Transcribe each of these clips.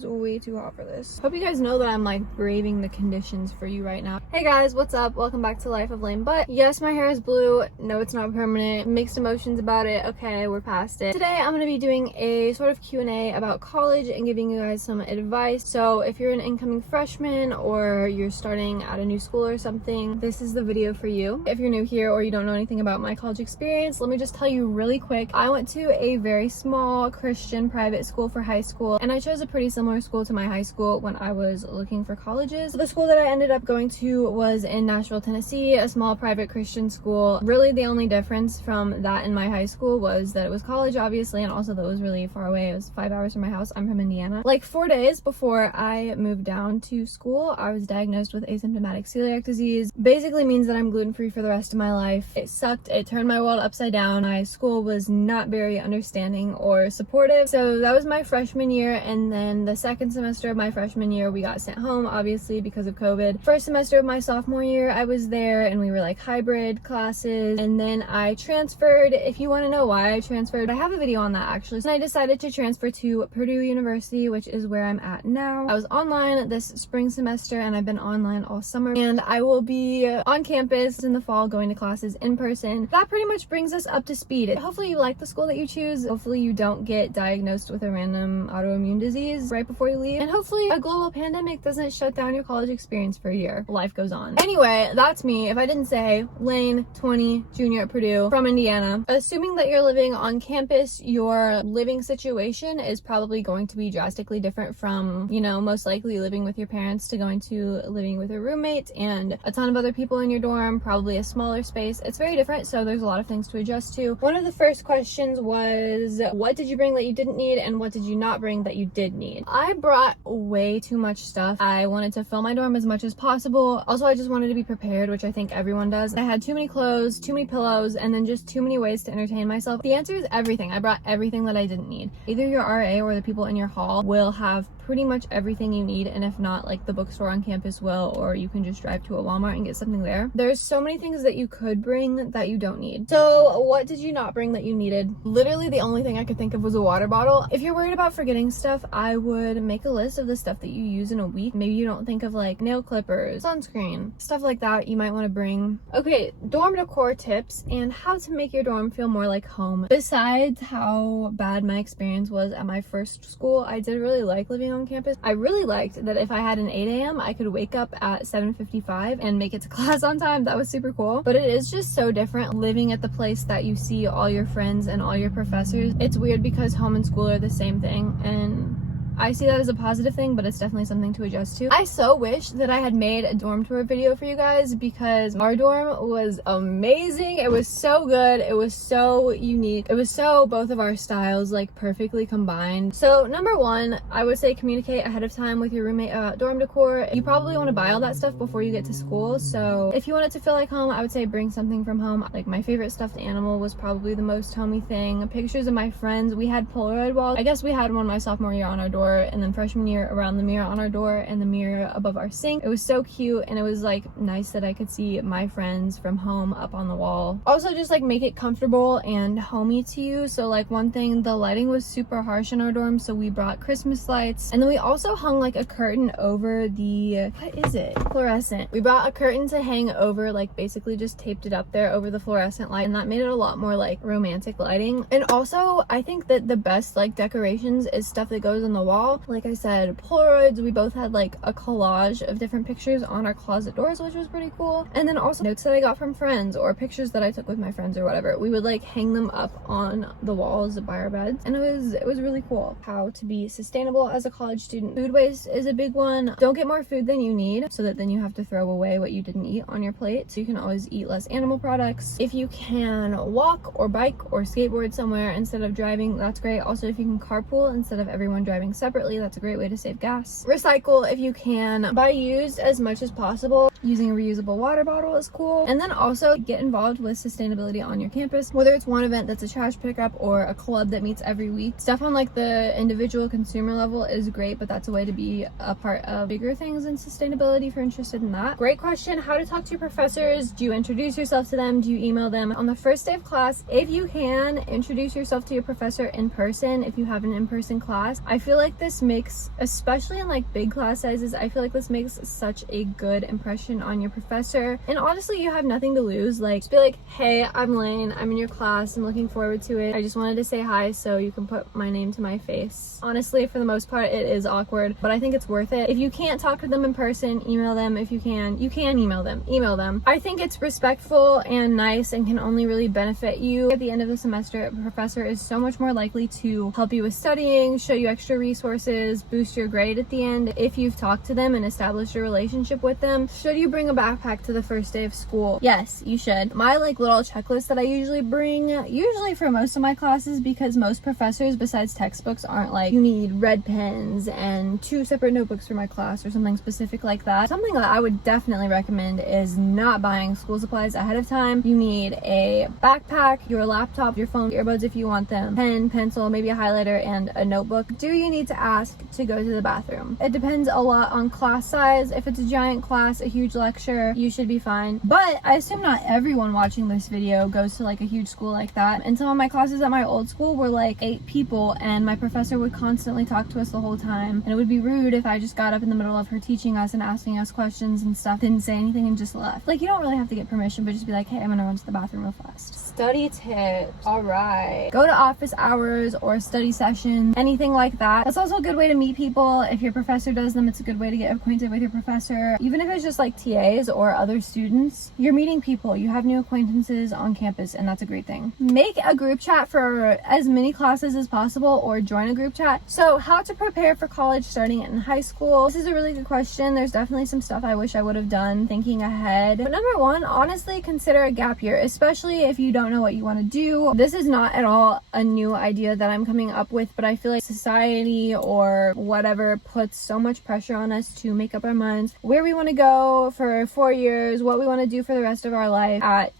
is way too hot for this. Hope you guys know that I'm like braving the conditions for you right now. Hey guys, what's up? Welcome back to Life of Lame Butt. Yes, my hair is blue. No, it's not permanent. Mixed emotions about it. Okay, we're past it. Today I'm going to be doing a sort of Q&A about college and giving you guys some advice. So if you're an incoming freshman or you're starting at a new school or something, this is the video for you. If you're new here or you don't know anything about my college experience, let me just tell you really quick. I went to a very small Christian private school for high school, and I chose a pretty similar school to my high school when I was looking for colleges. The school that I ended up going to was in Nashville, Tennessee, a small private Christian school. Really the only difference from that in my high school was that it was college, obviously, and also that it was really far away. It was 5 hours from my house. I'm from Indiana. Like 4 days before I moved down to school, I was diagnosed with asymptomatic celiac disease. Basically means that I'm gluten-free for the rest of my life. It sucked. It turned my world upside down. My school was not very understanding or supportive. So that was my freshman year, and then the second semester of my freshman year we got sent home, obviously because of COVID. First semester of my sophomore year I was there, and we were like hybrid classes, and then I transferred. If you want to know why I transferred, I have a video on that actually. So I decided to transfer to Purdue University, which is where I'm at now. I was online this spring semester, and I've been online all summer, and I will be on campus in the fall going to classes in person. That pretty much brings us up to speed. Hopefully you like the school that you choose. Hopefully you don't get diagnosed with a random autoimmune disease right before you leave, and hopefully a global pandemic doesn't shut down your college experience for a year. Life goes on. Anyway, that's me. If I didn't say, Lane, 20, junior at Purdue, from Indiana. Assuming that you're living on campus, your living situation is probably going to be drastically different from, you know, most likely living with your parents to going to living with a roommate and a ton of other people in your dorm, probably a smaller space. It's very different, so there's a lot of things to adjust to. One of the first questions was, what did you bring that you didn't need, and what did you not bring that you did need? I brought way too much stuff. I wanted to fill my dorm as much as possible. Also, I just wanted to be prepared, which I think everyone does. I had too many clothes, too many pillows, and then just too many ways to entertain myself. The answer is everything. I brought everything that I didn't need. Either your RA or the people in your hall will have pretty much everything you need, and if not, like the bookstore on campus will, or you can just drive to a Walmart and get something there. There's so many things that you could bring that you don't need. So what did you not bring that you needed? Literally the only thing I could think of was a water bottle. If you're worried about forgetting stuff, I would make a list of the stuff that you use in a week. Maybe you don't think of like nail clippers, sunscreen, stuff like that you might want to bring. Okay, dorm decor tips and how to make your dorm feel more like home. Besides how bad my experience was at my first school, I did really like living on campus. I really liked that if I had an 8 a.m. I could wake up at 7:55 and make it to class on time. That was super cool. But it is just so different living at the place that you see all your friends and all your professors. It's weird because home and school are the same thing, and I see that as a positive thing, but it's definitely something to adjust to. I so wish that I had made a dorm tour video for you guys, because our dorm was amazing. It was so good. It was so unique. It was so both of our styles like perfectly combined. So number one, I would say communicate ahead of time with your roommate about dorm decor. You probably want to buy all that stuff before you get to school. So if you want it to feel like home, I would say bring something from home. Like my favorite stuffed animal was probably the most homey thing. Pictures of my friends. We had Polaroid walls. I guess we had one my sophomore year on our door, and then freshman year around the mirror on our door and the mirror above our sink. It was so cute, and it was like nice that I could see my friends from home up on the wall. Also, just like make it comfortable and homey to you. So like one thing, the lighting was super harsh in our dorm, so we brought Christmas lights, and then we also hung like a curtain over the, what is it, fluorescent. We brought a curtain to hang over, like basically just taped it up there over the fluorescent light, and that made it a lot more like romantic lighting. And also I think that the best like decorations is stuff that goes on the wall. Like I said, Polaroids. We both had like a collage of different pictures on our closet doors, which was pretty cool. And then also notes that I got from friends, or pictures that I took with my friends or whatever. We would like hang them up on the walls by our beds, and it was really cool. How to be sustainable as a college student. Food waste is a big one. Don't get more food than you need, so that then you have to throw away what you didn't eat on your plate. So you can always eat less animal products. If you can walk or bike or skateboard somewhere instead of driving, that's great. Also, if you can carpool instead of everyone driving separately, that's a great way to save gas. Recycle if you can. Buy used as much as possible. Using a reusable water bottle is cool. And then also get involved with sustainability on your campus, whether it's one event that's a trash pickup or a club that meets every week. Stuff on like the individual consumer level is great, but that's a way to be a part of bigger things in sustainability if you're interested in that. Great question. How to talk to your professors. Do you introduce yourself to them? Do you email them? On the first day of class, if you can, introduce yourself to your professor in person if you have an in-person class. I feel like like this makes, especially in like big class sizes, I feel like this makes such a good impression on your professor. And honestly, you have nothing to lose. Like, just be like, hey, I'm Lane, I'm in your class, I'm looking forward to it. I just wanted to say hi so you can put my name to my face. Honestly, for the most part, it is awkward, but I think it's worth it. If you can't talk to them in person, email them. If you can email them. I think it's respectful and nice and can only really benefit you. At the end of the semester, a professor is so much more likely to help you with studying, show you extra resources, boost your grade at the end if you've talked to them and established a relationship with them. Should you bring a backpack to the first day of school? Yes, you should. My like little checklist that I usually bring, usually for most of my classes, because most professors besides textbooks aren't like, you need red pens and 2 separate notebooks for my class or something specific like that. Something that I would definitely recommend is not buying school supplies ahead of time. You need a backpack, your laptop, your phone, earbuds if you want them, pen, pencil, maybe a highlighter, and a notebook. Do you need to ask to go to the bathroom? It depends a lot on class size. If it's a giant class, a huge lecture, you should be fine. But I assume not everyone watching this video goes to like a huge school like that. And some of my classes at my old school were like 8 people, and my professor would constantly talk to us the whole time. And it would be rude if I just got up in the middle of her teaching us and asking us questions and stuff, didn't say anything and just left. Like, you don't really have to get permission, but just be like, hey, I'm gonna run to the bathroom real fast. Study tips. All right. Go to office hours or study sessions, anything like that. That's also a good way to meet people. If your professor does them, it's a good way to get acquainted with your professor. Even if it's just like TAs or other students, you're meeting people. You have new acquaintances on campus, and that's a great thing. Make a group chat for as many classes as possible, or join a group chat. So how to prepare for college starting in high school? This is a really good question. There's definitely some stuff I wish I would have done thinking ahead. But number one, honestly, consider a gap year, especially if you don't know what you want to do. This is not at all a new idea that I'm coming up with, but I feel like society or whatever puts so much pressure on us to make up our minds where we want to go for 4 years, what we want to do for the rest of our life at,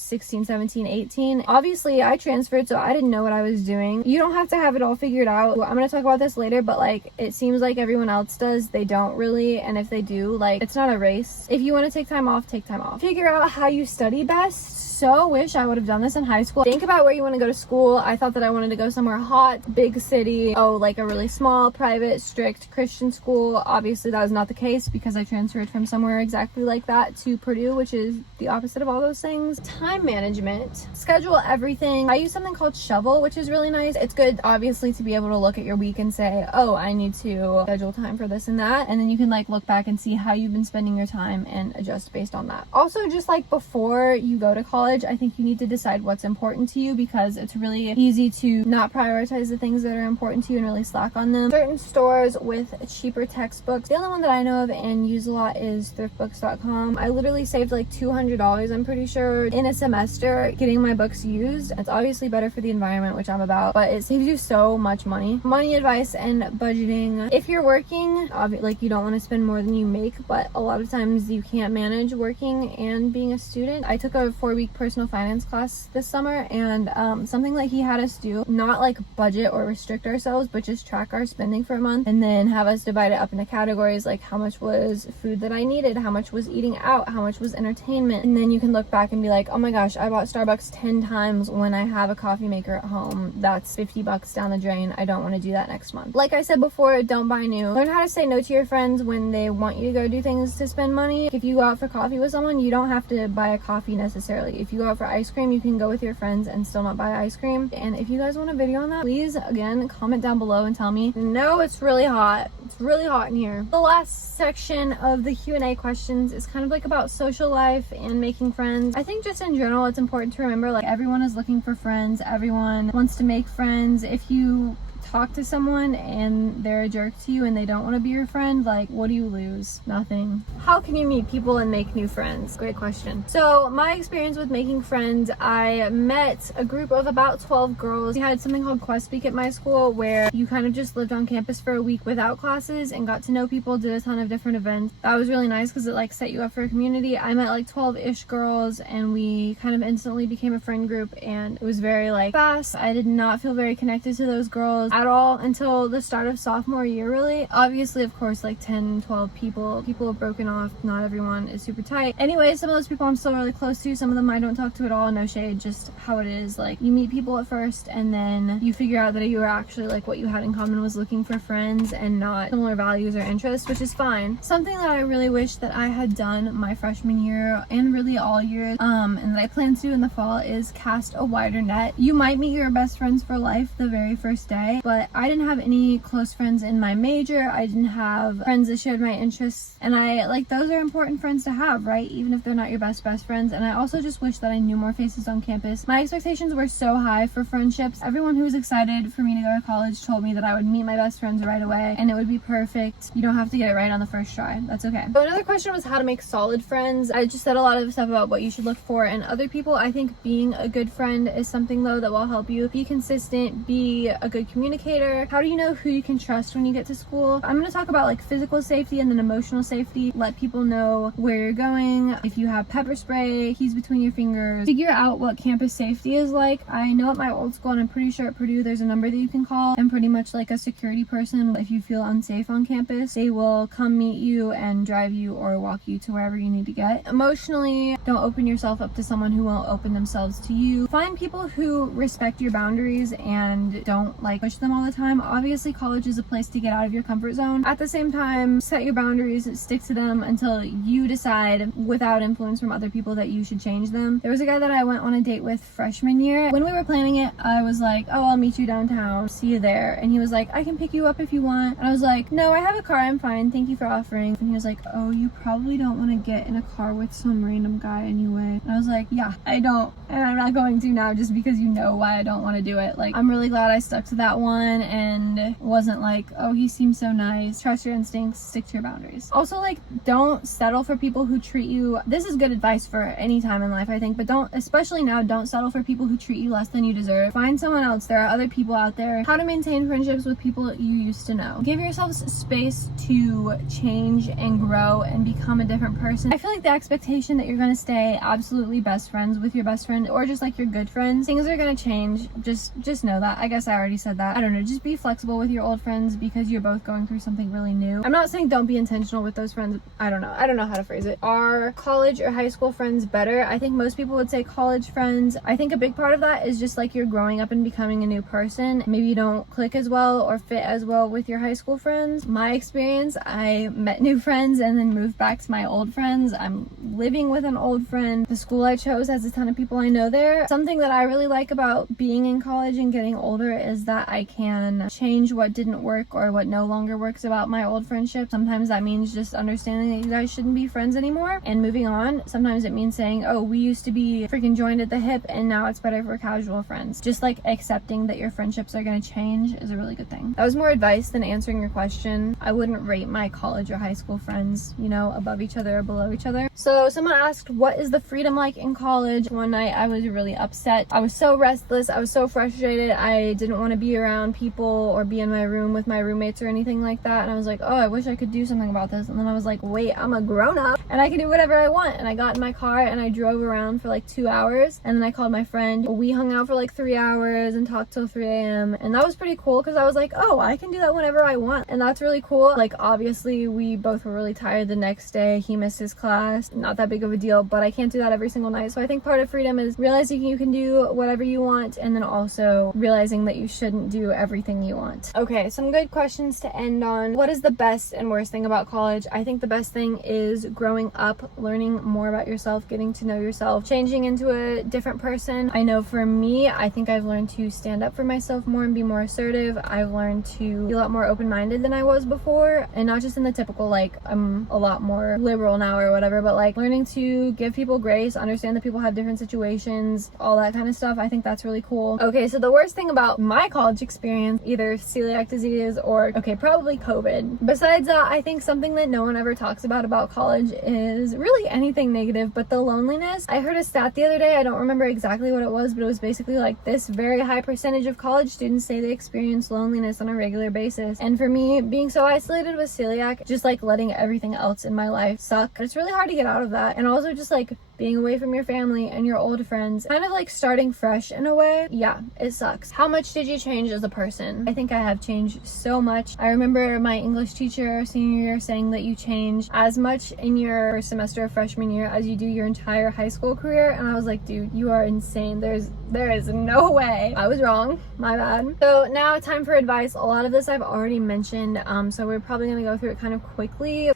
16, 17, 18. Obviously, I transferred, so I didn't know what I was doing. You don't have to have it all figured out. I'm going to talk about this later, but like, it seems like everyone else does. They don't really, and if they do, like, it's not a race. If you want to take time off, take time off. Figure out how you study best. So wish I would have done this in high school. Think about where you want to go to school. I thought that I wanted to go somewhere hot, big city, like a really small, private, strict Christian school. Obviously, that was not the case because I transferred from somewhere exactly like that to Purdue, which is the opposite of all those things. Time management. Schedule everything. I use something called Shovel, which is really nice. It's good, obviously, to be able to look at your week and say, oh, I need to schedule time for this and that. And then you can like look back and see how you've been spending your time and adjust based on that. Also, just like before you go to college, I think you need to decide what's important to you, because it's really easy to not prioritize the things that are important to you and really slack on them. Certain stores with cheaper textbooks. The only one that I know of and use a lot is thriftbooks.com. I literally saved like $200, I'm pretty sure, in a semester getting my books used. It's obviously better for the environment, which I'm about, but it saves you so much money. Money advice and budgeting. If you're working, like, you don't want to spend more than you make, but a lot of times you can't manage working and being a student. I took a 4-week personal finance class this summer, and something that he had us do, not like budget or restrict ourselves, but just track our spending for a month and then have us divide it up into categories, like how much was food that I needed, how much was eating out, how much was entertainment. And then you can look back and be like, oh my gosh, I bought Starbucks 10 times when I have a coffee maker at home. That's $50 down the drain. I don't want to do that next month. Like I said before, don't buy new. Learn how to say no to your friends when they want you to go do things to spend money. If you go out for coffee with someone, you don't have to buy a coffee necessarily. If you go out for ice cream, you can go with your friends and still not buy ice cream. And if you guys want a video on that, please, again, comment down below and tell me. No, it's really hot. It's really hot in here. The last section of the Q&A questions is kind of like about social life and making friends. I think just in general, it's important to remember, like, everyone is looking for friends. Everyone wants to make friends. If you talk to someone and they're a jerk to you and they don't want to be your friend, like, what do you lose? Nothing. How can you meet people and make new friends? Great question. So my experience with making friends, I met a group of about 12 girls. We had something called Quest Week at my school, where you kind of just lived on campus for a week without classes and got to know people, did a ton of different events. That was really nice because it like set you up for a community. I met like 12-ish girls and we kind of instantly became a friend group, and it was very like fast. I did not feel very connected to those girls. girls at all until the start of sophomore year, really. Obviously, of course, like 10, 12 people have broken off. Not everyone is super tight. Anyway, some of those people I'm still really close to. Some of them I don't talk to at all. No shade, just how it is. Like, you meet people at first and then you figure out that you were actually like what you had in common was looking for friends and not similar values or interests, which is fine. Something that I really wish that I had done my freshman year and really all year, and that I plan to do in the fall is cast a wider net. You might meet your best friends for life the very first day, but I didn't have any close friends in my major. I didn't have friends that shared my interests, and I like those are important friends to have, right? Even if they're not your best friends. And I also just wish that I knew more faces on campus. My expectations were so high for friendships. Everyone who was excited for me to go to college told me that I would meet my best friends right away and it would be perfect. You don't have to get it right on the first try. That's okay. So another question was how to make solid friends. I just said a lot of stuff about what you should look for in other people. I think being a good friend is something though that will help you be consistent, be a good communicator. How do you know who you can trust when you get to school? I'm going to talk about like physical safety and then emotional safety. Let people know where you're going. If you have pepper spray, keys between your fingers, figure out what campus safety is like. I know at my old school, and I'm pretty sure at Purdue, there's a number that you can call, and pretty much like a security person, if you feel unsafe on campus, they will come meet you and drive you or walk you to wherever you need to get. Emotionally, don't open yourself up to someone who won't open themselves to you. Find people who respect your boundaries and don't like push them all the time. Obviously, college is a place to get out of your comfort zone. At the same time, set your boundaries, stick to them until you decide without influence from other people that you should change them. There was a guy that I went on a date with freshman year. When we were planning it, I was like, oh, I'll meet you downtown, see you there. And he was like, I can pick you up if you want. And I was like, no, I have a car, I'm fine, thank you for offering. And he was like, oh, you probably don't want to get in a car with some random guy anyway. And I was like, yeah, I don't, and I'm not going to now just because you know why I don't want to do it. Like, I'm really glad I stuck to that one and wasn't like, oh, he seems so nice. Trust your instincts, stick to your boundaries. Also, like, don't settle for people who treat you, this is good advice for any time in life, I think, but don't, especially now, don't settle for people who treat you less than you deserve. Find someone else. There are other people out there. How to maintain friendships with people you used to know. Give yourselves space to change and grow and become a different person. I feel like the expectation that you're going to stay absolutely best friends with your best friend or just like your good friends, things are going to change. Just know that. I guess I already said that. I don't know. Just be flexible with your old friends because you're both going through something really new. I'm not saying don't be intentional with those friends. I don't know how to phrase it. Are college or high school friends better? I think most people would say college friends. I think a big part of that is just like you're growing up and becoming a new person. Maybe you don't click as well or fit as well with your high school friends. My experience, I met new friends and then moved back to my old friends. I'm living with an old friend. The school I chose has a ton of people I know there. Something that I really like about being in college and getting older is that I can change what didn't work or what no longer works about my old friendship. Sometimes that means just understanding that you guys shouldn't be friends anymore and moving on. Sometimes it means saying, oh, we used to be freaking joined at the hip and now it's better for casual friends. Just like accepting that your friendships are going to change is a really good thing. That was more advice than answering your question. I wouldn't rate my college or high school friends, you know, above each other or below each other. So someone asked, what is the freedom like in college? One night I was really upset. I was so restless. I was so frustrated. I didn't want to be around people or be in my room with my roommates or anything like that. And I was like, oh, I wish I could do something about this. And then I was like, wait, I'm a grown up and I can do whatever I want. And I got in my car and I drove around for like 2 hours. And then I called my friend. We hung out for like 3 hours and talked till 3 a.m. And that was pretty cool because I was like, oh, I can do that whenever I want. And that's really cool. Like, obviously we both were really tired the next day. He missed his class. Not that big of a deal, but I can't do that every single night. So I think part of freedom is realizing you can do whatever you want and then also realizing that you shouldn't do everything you want. Okay, some good questions to end on. What is the best and worst thing about college? I think the best thing is growing up, learning more about yourself, getting to know yourself, changing into a different person. I know for me, I think I've learned to stand up for myself more and be more assertive. I've learned to be a lot more open-minded than I was before, and not just in the typical like I'm a lot more liberal now or whatever, but like learning to give people grace, understand that people have different situations, all that kind of stuff. I think that's really cool. Okay, so the worst thing about my college experience, either celiac disease or probably COVID. Besides that, I think something that no one ever talks about college is really anything negative, but the loneliness. I heard a stat the other day, I don't remember exactly what it was, but it was basically like this very high percentage of college students say they experience loneliness on a regular basis. And for me, being so isolated with celiac, just like letting everything else in my life suck, it's really hard to get out of that. And also just like being away from your family and your old friends, kind of like starting fresh in a way. Yeah, it sucks. How much did you change as a person? I think I have changed so much. I remember my English teacher senior year saying that you change as much in your first semester of freshman year as you do your entire high school career, and I was like, dude, you are insane. There is no way. I was wrong, my bad. So now time for advice. A lot of this I've already mentioned, so we're probably gonna go through it kind of quickly.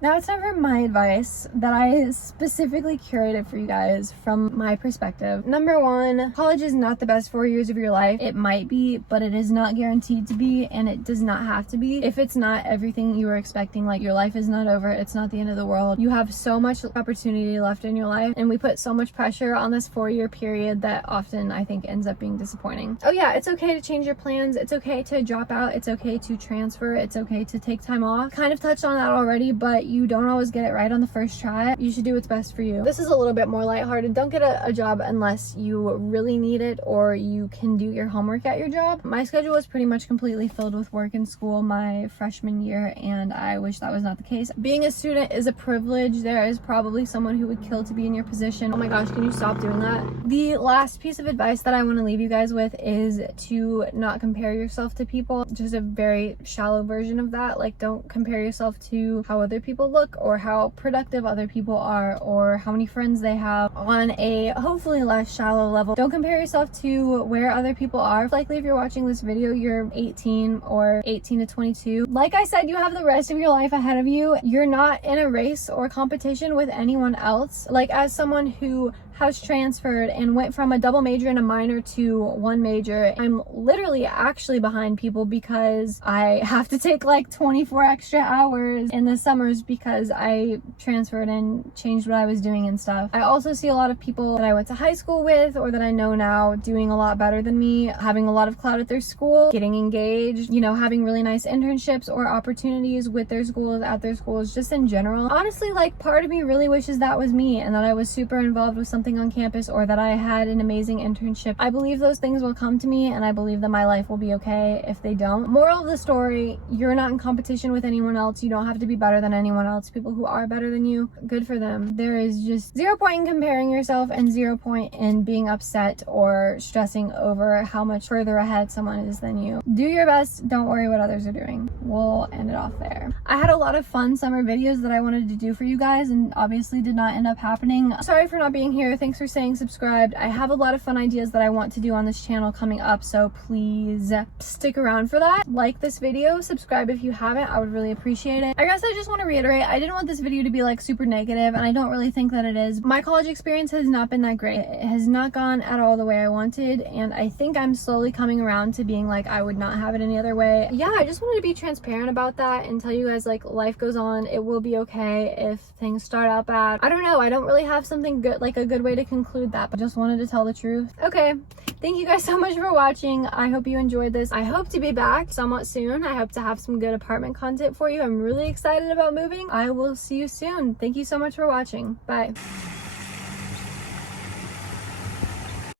Now it's time for my advice that I specifically curated for you guys from my perspective. Number one, college is not the best 4 years of your life. It might be, but it is not guaranteed to be, and it does not have to be. If it's not everything you were expecting, like your life is not over, it's not the end of the world. You have so much opportunity left in your life, and we put so much pressure on this 4-year period that often I think ends up being disappointing. Oh yeah, it's okay to change your plans. It's okay to drop out. It's okay to transfer. It's okay to take time off. Kind of touched on that already, but you don't always get it right on the first try. You should do what's best for you. This is a little bit more lighthearted. Don't get a job unless you really need it or you can do your homework at your job. My schedule was pretty much completely filled with work and school my freshman year, and I wish that was not the case. Being a student is a privilege. There is probably someone who would kill to be in your position. Oh my gosh, can you stop doing that? The last piece of advice that I want to leave you guys with is to not compare yourself to people. Just a very shallow version of that. Like, don't compare yourself to how other people look or how productive other people are or how many friends they have on a hopefully less shallow level. Don't compare yourself to where other people are. Likely if you're watching this video, you're 18 or 18 to 22. Like I said, you have the rest of your life ahead of you. You're not in a race or competition with anyone else. Like, as someone who has transferred and went from a double major and a minor to one major, I'm literally actually behind people because I have to take like 24 extra hours in the summers because I transferred and changed what I was doing and stuff. I also see a lot of people that I went to high school with or that I know now doing a lot better than me, having a lot of clout at their school, getting engaged, you know, having really nice internships or opportunities with their schools, at their schools, just in general. Honestly, like, part of me really wishes that was me and that I was super involved with something on campus or that I had an amazing internship. I believe those things will come to me, and I believe that my life will be okay if they don't. Moral of the story, you're not in competition with anyone else. You don't have to be better than anyone else. People who are better than you, good for them. There is just 0 point in comparing yourself and 0 point in being upset or stressing over how much further ahead someone is than you. Do your best. Don't worry what others are doing. We'll end it off there. I had a lot of fun summer videos that I wanted to do for you guys and obviously did not end up happening. Sorry for not being here. Thanks for staying subscribed. I have a lot of fun ideas that I want to do on this channel coming up, so please stick around for that. Like this video, subscribe if you haven't. I would really appreciate it. I guess I just want to reiterate, I didn't want this video to be like super negative, and I don't really think that it is. My college experience has not been that great. It has not gone at all the way I wanted, and I think I'm slowly coming around to being like, I would not have it any other way. Yeah, I just wanted to be transparent about that and tell you guys, like, life goes on. It will be okay if things start out bad. I don't know. I don't really have something good, like a good way to conclude that, but just wanted to tell the truth. Okay, thank you guys so much for watching. I hope you enjoyed this. I hope to be back somewhat soon. I hope to have some good apartment content for you. I'm really excited about moving. I will see you soon. Thank you so much for watching. Bye.